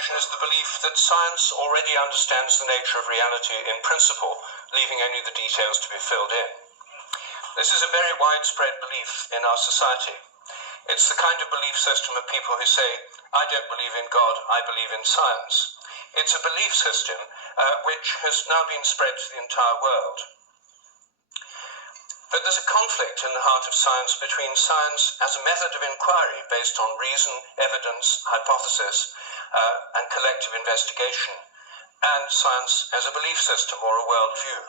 delusion is the belief that science already understands the nature of reality in principle, leaving only the details to be filled in. This is a very widespread belief in our society. It's the kind of belief system of people who say, I don't believe in God, I believe in science. It's a belief system which has now been spread to the entire world. But there's a conflict in the heart of science between science as a method of inquiry based on reason, evidence, hypothesis, and collective investigation, and science as a belief system or a worldview.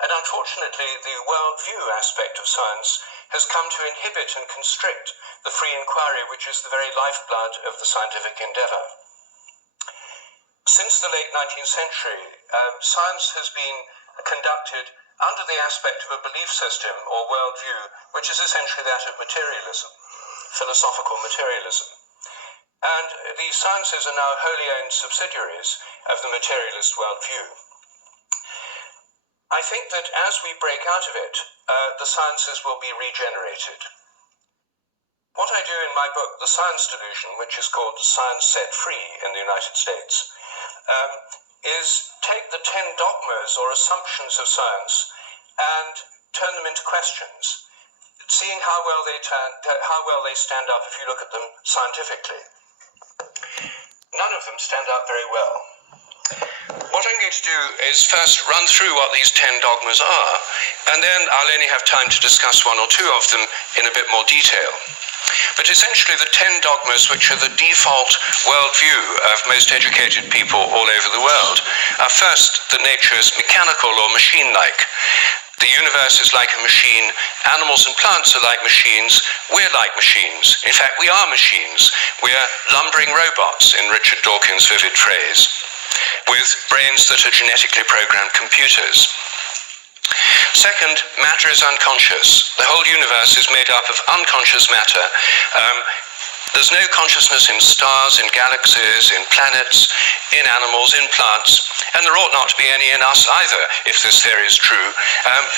And unfortunately, the worldview aspect of science has come to inhibit and constrict the free inquiry, which is the very lifeblood of the scientific endeavor. Since the late 19th century, science has been conducted under the aspect of a belief system or worldview, which is essentially that of materialism, philosophical materialism. And these sciences are now wholly owned subsidiaries of the materialist worldview. I think that as we break out of it, the sciences will be regenerated. What I do in my book, The Science Delusion, which is called Science Set Free in the United States, is take the 10 dogmas or assumptions of science and turn them into questions, seeing how well they stand up if you look at them scientifically. None of them stand up very well. What I'm going to do is first run through what these 10 dogmas are, and then I'll only have time to discuss one or two of them in a bit more detail. But essentially the 10 dogmas, which are the default worldview of most educated people all over the world, are first that nature is mechanical or machine-like. The universe is like a machine, animals and plants are like machines, we're like machines. In fact, we are machines. We are lumbering robots, in Richard Dawkins' vivid phrase, with brains that are genetically programmed computers. Second, matter is unconscious. The whole universe is made up of unconscious matter. There's no consciousness in stars, in galaxies, in planets, in animals, in plants, and there ought not to be any in us either, if this theory is true.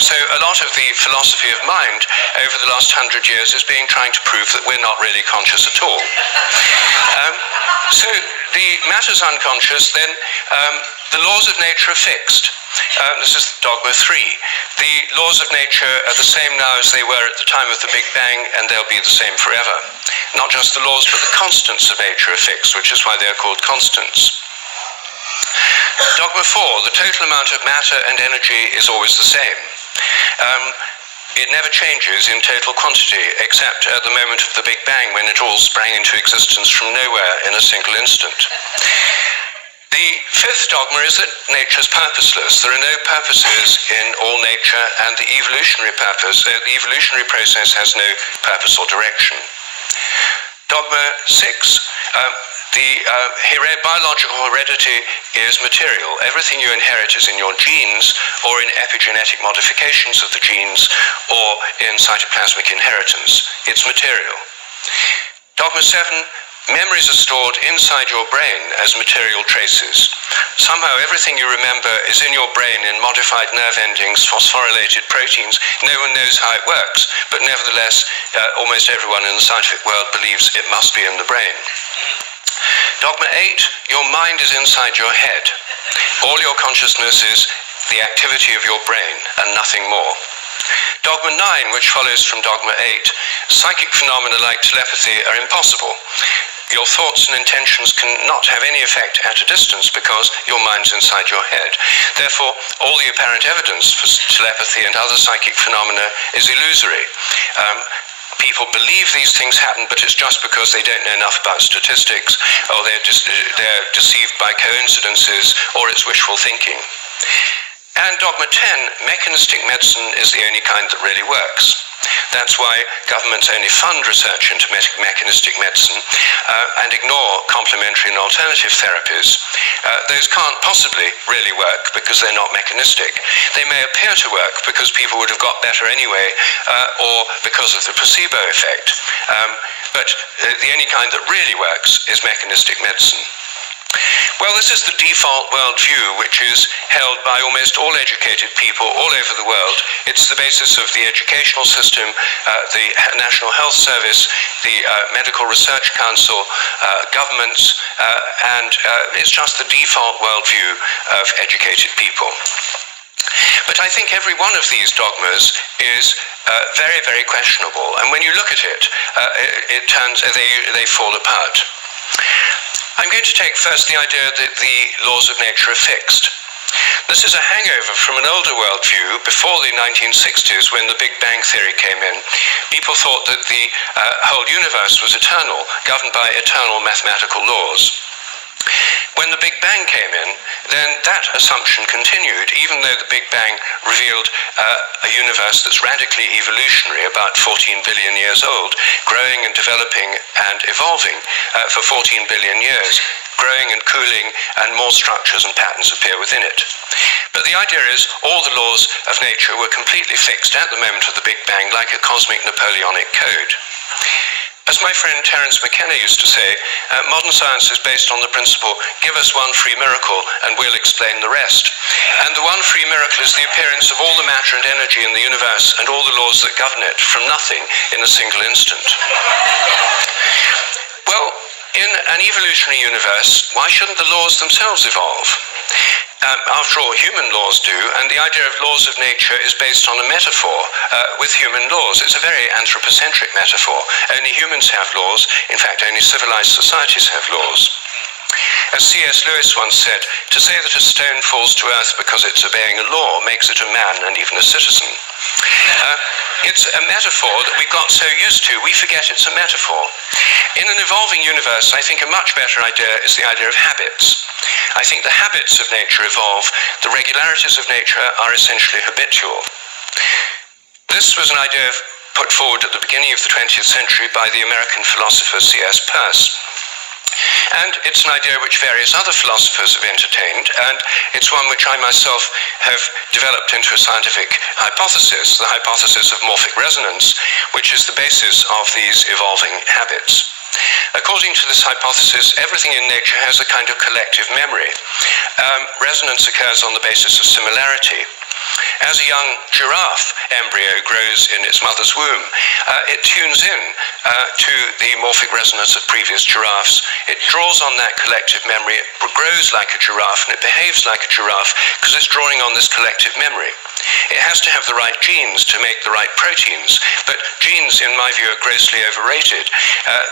So a lot of the philosophy of mind over the last 100 years is trying to prove that we're not really conscious at all. So the matter's unconscious, then the laws of nature are fixed. This is dogma 3. The laws of nature are the same now as they were at the time of the Big Bang, and they'll be the same forever. Not just the laws, but the constants of nature are fixed, which is why they're called constants. Dogma 4, the total amount of matter and energy is always the same. It never changes in total quantity, except at the moment of the Big Bang, when it all sprang into existence from nowhere in a single instant. The fifth dogma is that nature is purposeless. There are no purposes in all nature, and the evolutionary process has no purpose or direction. Dogma 6, biological heredity is material. Everything you inherit is in your genes, or in epigenetic modifications of the genes, or in cytoplasmic inheritance. It's material. Dogma 7, memories are stored inside your brain as material traces. Somehow everything you remember is in your brain in modified nerve endings, phosphorylated proteins. No one knows how it works, but nevertheless, almost everyone in the scientific world believes it must be in the brain. Dogma 8, your mind is inside your head. All your consciousness is the activity of your brain and nothing more. Dogma 9, which follows from Dogma 8, psychic phenomena like telepathy are impossible. Your thoughts and intentions cannot have any effect at a distance because your mind's inside your head. Therefore, all the apparent evidence for telepathy and other psychic phenomena is illusory. People believe these things happen, but it's just because they don't know enough about statistics, or they're deceived by coincidences, or it's wishful thinking. And Dogma 10, mechanistic medicine is the only kind that really works. That's why governments only fund research into mechanistic medicine and ignore complementary and alternative therapies. Those can't possibly really work because they're not mechanistic. They may appear to work because people would have got better anyway, or because of the placebo effect. But the only kind that really works is mechanistic medicine. Well, this is the default worldview, which is held by almost all educated people all over the world. It's the basis of the educational system, the National Health Service, the Medical Research Council, governments, and it's just the default worldview of educated people. But I think every one of these dogmas is very, very questionable. And when you look at it, it turns they fall apart. I'm going to take first the idea that the laws of nature are fixed. This is a hangover from an older worldview before the 1960s, when the Big Bang Theory came in. People thought that the whole universe was eternal, governed by eternal mathematical laws. When the Big Bang came in, then that assumption continued, even though the Big Bang revealed a universe that's radically evolutionary, about 14 billion years old, growing and developing and evolving for 14 billion years, growing and cooling, and more structures and patterns appear within it. But the idea is all the laws of nature were completely fixed at the moment of the Big Bang, like a cosmic Napoleonic code. As my friend Terence McKenna used to say, modern science is based on the principle, give us one free miracle and we'll explain the rest. And the one free miracle is the appearance of all the matter and energy in the universe and all the laws that govern it from nothing in a single instant. Well, in an evolutionary universe, why shouldn't the laws themselves evolve? After all, human laws do, and the idea of laws of nature is based on a metaphor with human laws. It's a very anthropocentric metaphor. Only humans have laws. In fact, only civilized societies have laws. As C.S. Lewis once said, to say that a stone falls to earth because it's obeying a law makes it a man and even a citizen. It's a metaphor that we got so used to, we forget it's a metaphor. In an evolving universe, I think a much better idea is the idea of habits. I think the habits of nature evolve. The regularities of nature are essentially habitual. This was an idea put forward at the beginning of the 20th century by the American philosopher C.S. Peirce. And it's an idea which various other philosophers have entertained, and it's one which I myself have developed into a scientific hypothesis, the hypothesis of morphic resonance, which is the basis of these evolving habits. According to this hypothesis, everything in nature has a kind of collective memory. Resonance occurs on the basis of similarity. As a young giraffe embryo grows in its mother's womb, it tunes in to the morphic resonance of previous giraffes. It draws on that collective memory, it grows like a giraffe, and it behaves like a giraffe because it's drawing on this collective memory. It has to have the right genes to make the right proteins, but genes, in my view, are grossly overrated.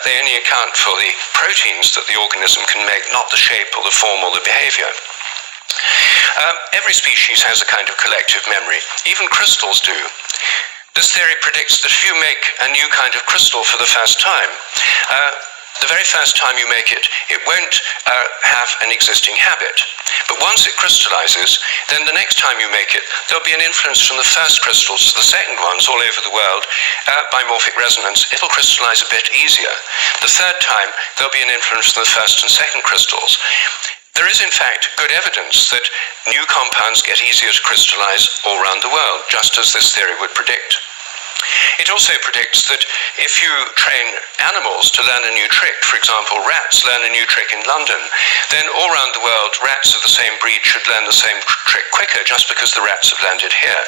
They only account for the proteins that the organism can make, not the shape or the form or the behavior. Every species has a kind of collective memory. Even crystals do. This theory predicts that if you make a new kind of crystal for the first time, the very first time you make it, it won't have an existing habit. But once it crystallizes, then the next time you make it, there'll be an influence from the first crystals to the second ones all over the world by morphic resonance. It'll crystallize a bit easier. The third time, there'll be an influence from the first and second crystals. There is, in fact, good evidence that new compounds get easier to crystallize all around the world, just as this theory would predict. It also predicts that if you train animals to learn a new trick, for example, rats learn a new trick in London, then all around the world, rats of the same breed should learn the same trick quicker just because the rats have learned it here.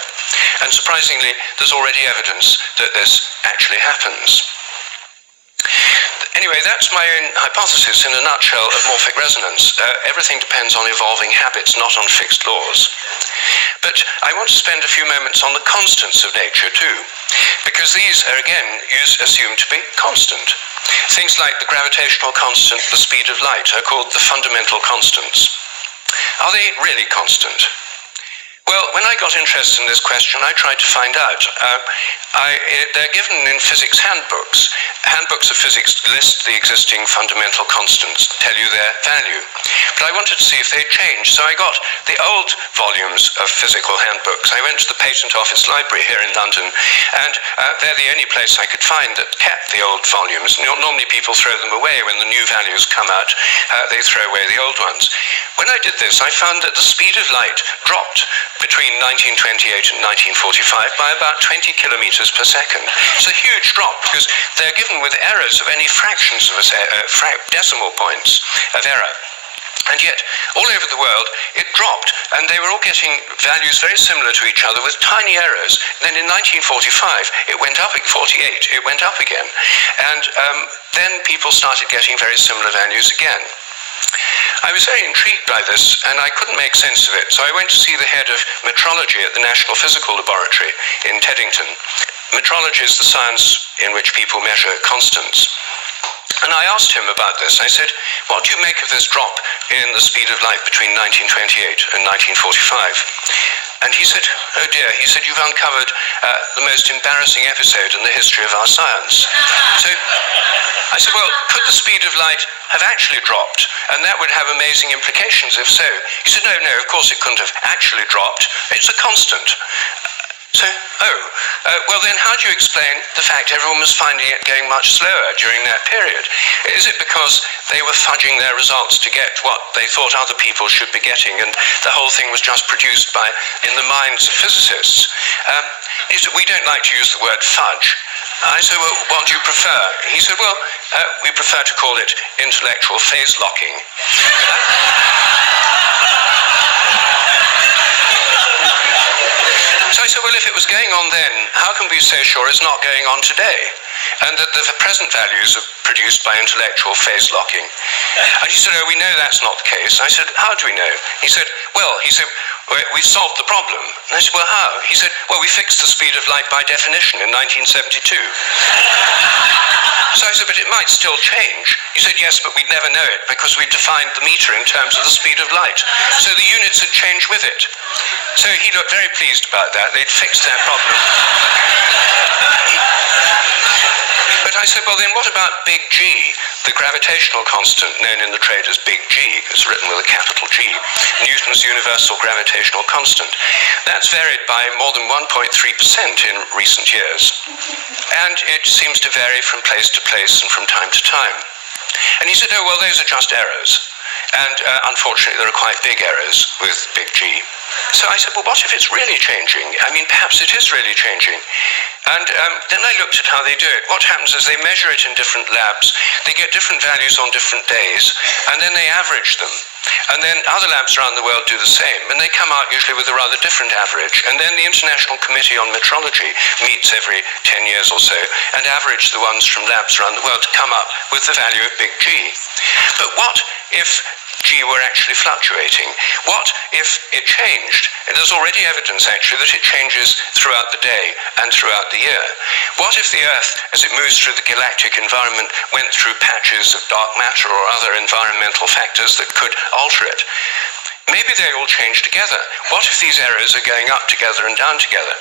And surprisingly, there's already evidence that this actually happens. Anyway, that's my own hypothesis in a nutshell of morphic resonance. Everything depends on evolving habits, not on fixed laws. But I want to spend a few moments on the constants of nature too, because these are again assumed to be constant. Things like the gravitational constant, the speed of light, are called the fundamental constants. Are they really constant? Well, when I got interested in this question, I tried to find out. They're given in physics handbooks. Handbooks of physics list the existing fundamental constants, tell you their value. But I wanted to see if they changed, so I got the old volumes of physical handbooks. I went to the Patent Office Library here in London, and they're the only place I could find that kept the old volumes. Normally people throw them away when the new values come out. They throw away the old ones. When I did this, I found that the speed of light dropped between 1928 and 1945 by about 20 kilometers per second. It's a huge drop because they're given with errors of any fractions of decimal points of error. And yet, all over the world, it dropped, and they were all getting values very similar to each other with tiny errors. Then in 1945, it went up, 48, it went up again. And then people started getting very similar values again. I was very intrigued by this, and I couldn't make sense of it, so I went to see the head of metrology at the National Physical Laboratory in Teddington. Metrology is the science in which people measure constants. And I asked him about this. I said, what do you make of this drop in the speed of light between 1928 and 1945? And he said, oh dear, he said, you've uncovered the most embarrassing episode in the history of our science. So I said, well, could the speed of light have actually dropped? And that would have amazing implications if so. He said, no, of course it couldn't have actually dropped. It's a constant. So, well then how do you explain the fact everyone was finding it going much slower during that period? Is it because they were fudging their results to get what they thought other people should be getting, and the whole thing was just produced in the minds of physicists? He said, we don't like to use the word fudge. I said, well, what do you prefer? He said, well, we prefer to call it intellectual phase locking. So I said, well, if it was going on then, how can we be so sure it's not going on today? And that the present values are produced by intellectual phase locking. And he said, oh, we know that's not the case. I said, how do we know? He said, we solved the problem. And I said, well, how? He said, well, we fixed the speed of light by definition in 1972. So I said, but it might still change. He said, yes, but we'd never know it because we defined the meter in terms of the speed of light. So the units had changed with it. So he looked very pleased about that. They'd fixed their problem. But I said, well then what about big G, the gravitational constant known in the trade as big G? It's written with a capital G, Newton's universal gravitational constant. That's varied by more than 1.3% in recent years. And it seems to vary from place to place and from time to time. And he said, oh, well, those are just errors. And unfortunately, there are quite big errors with big G. So I said, well, what if it's really changing? I mean, perhaps it is really changing. And then I looked at how they do it. What happens is they measure it in different labs. They get different values on different days, and then they average them. And then other labs around the world do the same, and they come out usually with a rather different average. And then the International Committee on Metrology meets every 10 years or so and average the ones from labs around the world to come up with the value of big G. But what if G were actually fluctuating? What if it changed? And there's already evidence actually that it changes throughout the day and throughout the year. What if the Earth, as it moves through the galactic environment, went through patches of dark matter or other environmental factors that could alter it? Maybe they all change together. What if these errors are going up together and down together?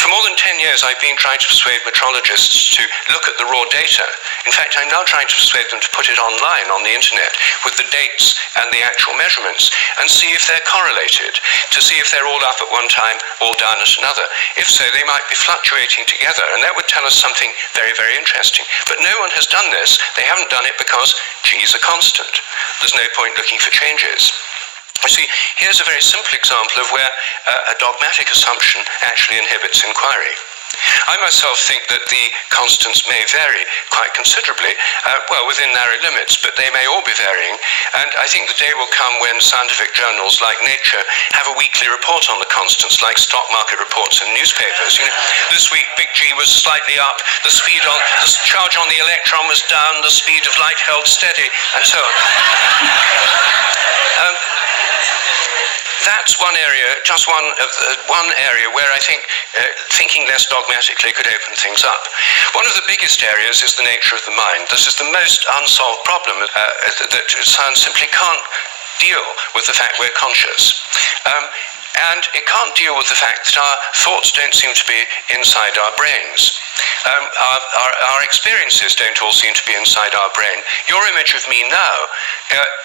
For more than 10 years, I've been trying to persuade metrologists to look at the raw data. In fact, I'm now trying to persuade them to put it online on the internet with the dates and the actual measurements and see if they're correlated, to see if they're all up at one time, all down at another. If so, they might be fluctuating together, and that would tell us something very, very interesting. But no one has done this. They haven't done it because G is a constant. There's no point looking for changes. You see, here's a very simple example of where a dogmatic assumption actually inhibits inquiry. I myself think that the constants may vary quite considerably, well, within narrow limits, but they may all be varying. And I think the day will come when scientific journals like Nature have a weekly report on the constants, like stock market reports in newspapers. You know, this week big G was slightly up, the charge on the electron was down, the speed of light held steady, and so on. That's one area, just one area where I think thinking less dogmatically could open things up. One of the biggest areas is the nature of the mind. This is the most unsolved problem that science simply can't deal with the fact we're conscious. And it can't deal with the fact that our thoughts don't seem to be inside our brains. Our experiences don't all seem to be inside our brain. Your image of me now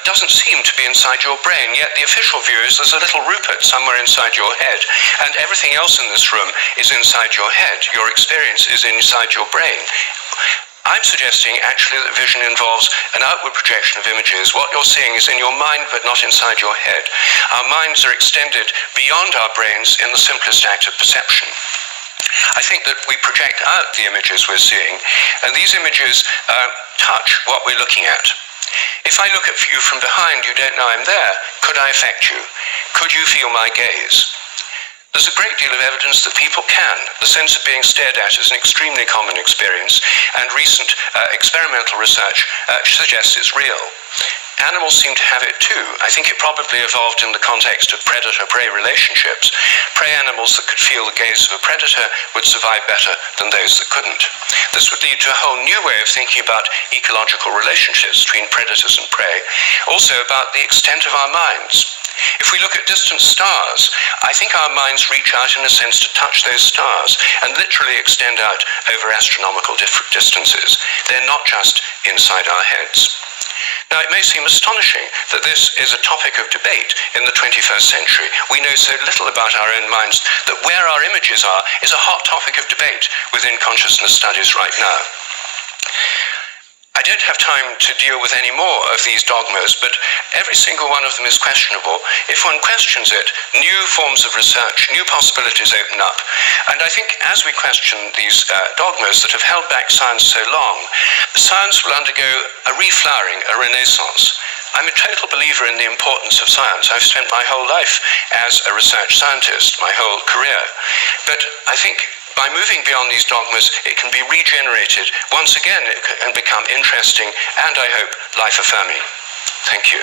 doesn't seem to be inside your brain, yet the official view is there's a little Rupert somewhere inside your head, and everything else in this room is inside your head. Your experience is inside your brain. I'm suggesting actually that vision involves an outward projection of images. What you're seeing is in your mind but not inside your head. Our minds are extended beyond our brains in the simplest act of perception. I think that we project out the images we're seeing, and these images touch what we're looking at. If I look at you from behind, you don't know I'm there. Could I affect you? Could you feel my gaze? There's a great deal of evidence that people can. The sense of being stared at is an extremely common experience, and recent experimental research suggests it's real. Animals seem to have it too. I think it probably evolved in the context of predator-prey relationships. Prey animals that could feel the gaze of a predator would survive better than those that couldn't. This would lead to a whole new way of thinking about ecological relationships between predators and prey, also about the extent of our minds. If we look at distant stars, I think our minds reach out in a sense to touch those stars and literally extend out over astronomical distances. They're not just inside our heads. Now, it may seem astonishing that this is a topic of debate in the 21st century. We know so little about our own minds that where our images are is a hot topic of debate within consciousness studies right now. I don't have time to deal with any more of these dogmas, but every single one of them is questionable. If one questions it, new forms of research, new possibilities open up. And I think as we question these dogmas that have held back science so long, science will undergo a reflowering, a renaissance. I'm a total believer in the importance of science. I've spent my whole life as a research scientist, my whole career. But I think by moving beyond these dogmas, it can be regenerated. Once again, it can become interesting and, I hope, life-affirming. Thank you.